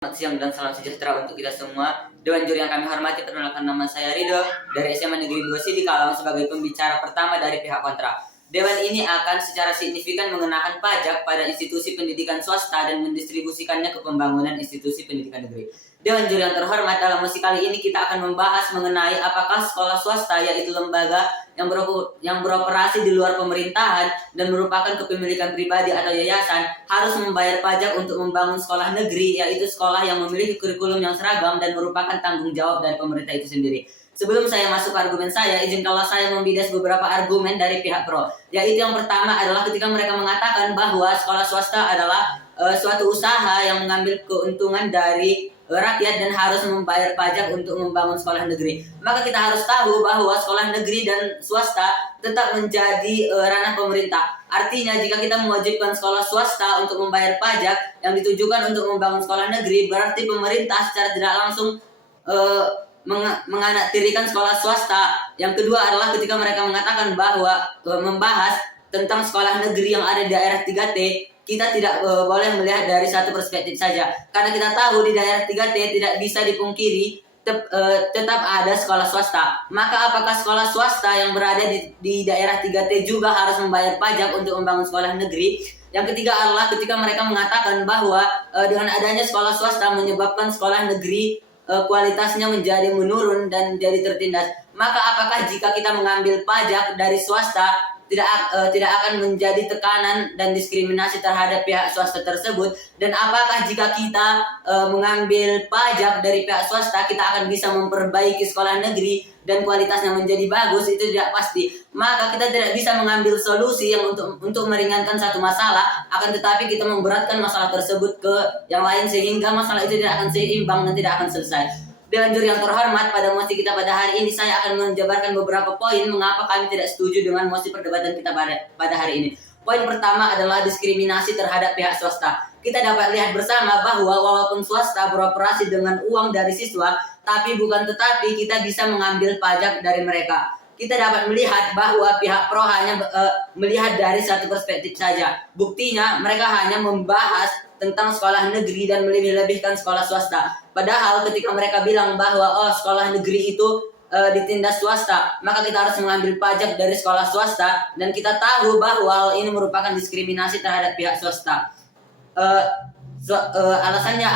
Selamat siang dan salam sejahtera untuk kita semua. Dewan juri yang kami hormati, perkenalkan nama saya Rido dari SMA Negeri 2 Sidikalang sebagai pembicara pertama dari pihak kontra. Dewan ini akan secara signifikan mengenakan pajak pada institusi pendidikan swasta dan mendistribusikannya ke pembangunan institusi pendidikan negeri. Dewan juri yang terhormat, dalam sesi kali ini kita akan membahas mengenai apakah sekolah swasta, yaitu lembaga yang beroperasi di luar pemerintahan dan merupakan kepemilikan pribadi atau yayasan, harus membayar pajak untuk membangun sekolah negeri, yaitu sekolah yang memiliki kurikulum yang seragam dan merupakan tanggung jawab dari pemerintah itu sendiri. Sebelum saya masuk ke argumen saya, izinkanlah saya membidas beberapa argumen dari pihak pro. Yaitu yang pertama adalah ketika mereka mengatakan bahwa sekolah swasta adalah suatu usaha yang mengambil keuntungan dari rakyat dan harus membayar pajak untuk membangun sekolah negeri. Maka kita harus tahu bahwa sekolah negeri dan swasta tetap menjadi ranah pemerintah. Artinya jika kita mewajibkan sekolah swasta untuk membayar pajak yang ditujukan untuk membangun sekolah negeri, berarti pemerintah secara tidak langsung menganaktirikan sekolah swasta. Yang kedua adalah ketika mereka mengatakan bahwa membahas tentang sekolah negeri yang ada di daerah 3T, kita tidak boleh melihat dari satu perspektif saja. Karena kita tahu di daerah 3T tidak bisa dipungkiri tetap ada sekolah swasta. Maka apakah sekolah swasta yang berada di daerah 3T juga harus membayar pajak untuk membangun sekolah negeri? Yang ketiga adalah ketika mereka mengatakan bahwa dengan adanya sekolah swasta menyebabkan sekolah negeri kualitasnya menjadi menurun dan jadi tertindas. Maka apakah jika kita mengambil pajak dari swasta tidak akan menjadi tekanan dan diskriminasi terhadap pihak swasta tersebut? Dan apakah jika kita mengambil pajak dari pihak swasta kita akan bisa memperbaiki sekolah negeri dan kualitasnya menjadi bagus? Itu tidak pasti. Maka kita tidak bisa mengambil solusi yang untuk meringankan satu masalah, akan tetapi kita memberatkan masalah tersebut ke yang lain sehingga masalah itu tidak akan seimbang dan tidak akan selesai. Dewan juri yang terhormat, pada mosi kita pada hari ini saya akan menjabarkan beberapa poin mengapa kami tidak setuju dengan mosi perdebatan kita pada hari ini. Poin pertama adalah diskriminasi terhadap pihak swasta. Kita dapat lihat bersama bahwa walaupun swasta beroperasi dengan uang dari siswa, tapi bukan tetapi kita bisa mengambil pajak dari mereka. Kita dapat melihat bahwa pihak pro hanya melihat dari satu perspektif saja. Buktinya mereka hanya membahas tentang sekolah negeri dan melebih-lebihkan sekolah swasta. Padahal ketika mereka bilang bahwa sekolah negeri itu ditindas swasta, maka kita harus mengambil pajak dari sekolah swasta, dan kita tahu bahwa ini merupakan diskriminasi terhadap pihak swasta. Alasannya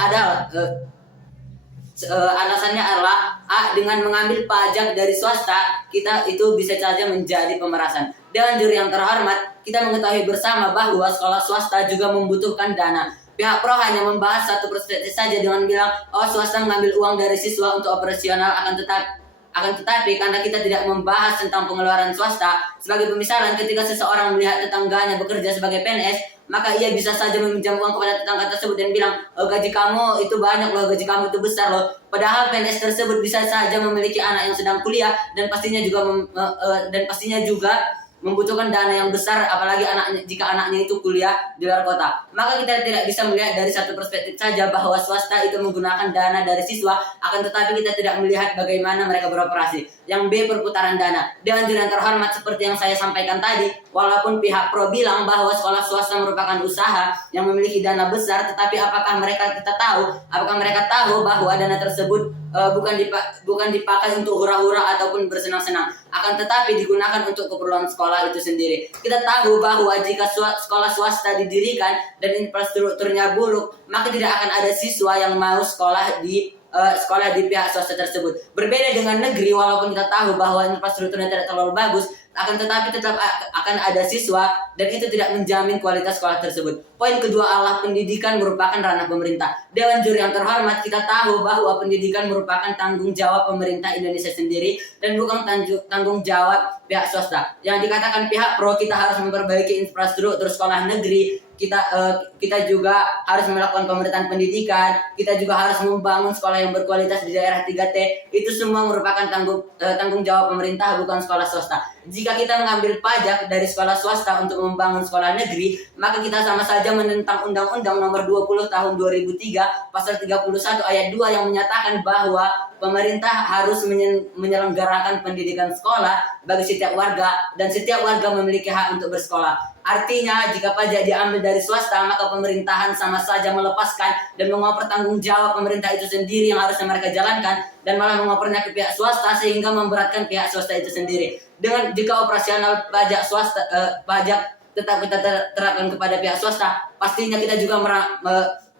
adalah dengan mengambil pajak dari swasta kita itu bisa saja menjadi pemerasan. Dewan juri yang terhormat, kita mengetahui bersama bahwa sekolah swasta juga membutuhkan dana. Pihak pro hanya membahas satu perspektif saja dengan bilang swasta mengambil uang dari siswa untuk operasional, akan tetapi karena kita tidak membahas tentang pengeluaran swasta. Sebagai pemisalan, ketika seseorang melihat tetangganya bekerja sebagai PNS, maka ia bisa saja meminjam uang kepada tetangga tersebut dan bilang, gaji kamu itu banyak loh, gaji kamu itu besar loh. Padahal PNS tersebut bisa saja memiliki anak yang sedang kuliah dan pastinya juga membutuhkan dana yang besar, apalagi jika anaknya itu kuliah di luar kota. Maka kita tidak bisa melihat dari satu perspektif saja bahwa swasta itu menggunakan dana dari siswa, akan tetapi kita tidak melihat bagaimana mereka beroperasi. Yang B, perputaran dana. Dewan juri yang terhormat, seperti yang saya sampaikan tadi, walaupun pihak pro bilang bahwa sekolah swasta merupakan usaha yang memiliki dana besar, tetapi apakah mereka tahu bahwa dana tersebut bukan dipakai untuk hura-hura ataupun bersenang-senang, akan tetapi digunakan untuk keperluan sekolah itu sendiri. Kita tahu bahwa jika sekolah swasta didirikan dan infrastrukturnya buruk, maka tidak akan ada siswa yang mau sekolah di pihak swasta tersebut. Berbeda dengan negeri, walaupun kita tahu bahwa infrastrukturnya tidak terlalu bagus, akan tetapi tetap akan ada siswa dan itu tidak menjamin kualitas sekolah tersebut. Poin kedua adalah pendidikan merupakan ranah pemerintah. Dewan juri yang terhormat, kita tahu bahwa pendidikan merupakan tanggung jawab pemerintah Indonesia sendiri dan bukan tanggung jawab pihak swasta. Yang dikatakan pihak pro, kita harus memperbaiki infrastruktur sekolah negeri, kita juga harus melakukan pemerataan pendidikan, kita juga harus membangun sekolah yang berkualitas di daerah 3T. Itu semua merupakan tanggung jawab pemerintah, bukan sekolah swasta. jika kita mengambil pajak dari sekolah swasta untuk membangun sekolah negeri, maka kita sama saja menentang Undang-Undang Nomor 20 Tahun 2003 Pasal 31 Ayat 2 yang menyatakan bahwa pemerintah harus menyelenggarakan pendidikan sekolah bagi setiap warga dan setiap warga memiliki hak untuk bersekolah. Artinya, jika pajak diambil dari swasta, maka pemerintahan sama saja melepaskan dan mengoper tanggung jawab pemerintah itu sendiri yang harusnya mereka jalankan, dan malah mengopernya ke pihak swasta sehingga memberatkan pihak swasta itu sendiri. Dengan jika operasional pajak swasta pajak tetap kita terapkan kepada pihak swasta, pastinya kita juga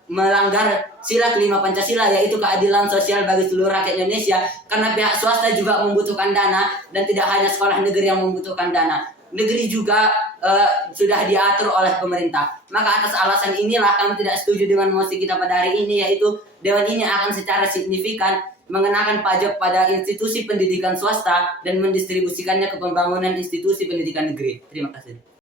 melanggar sila kelima Pancasila, yaitu keadilan sosial bagi seluruh rakyat Indonesia, karena pihak swasta juga membutuhkan dana dan tidak hanya sekolah negeri yang membutuhkan dana. Negeri juga sudah diatur oleh pemerintah. Maka atas alasan inilah kami tidak setuju dengan mosi kita pada hari ini, yaitu Dewan ini akan secara signifikan mengenakan pajak pada institusi pendidikan swasta dan mendistribusikannya ke pembangunan institusi pendidikan negeri. Terima kasih.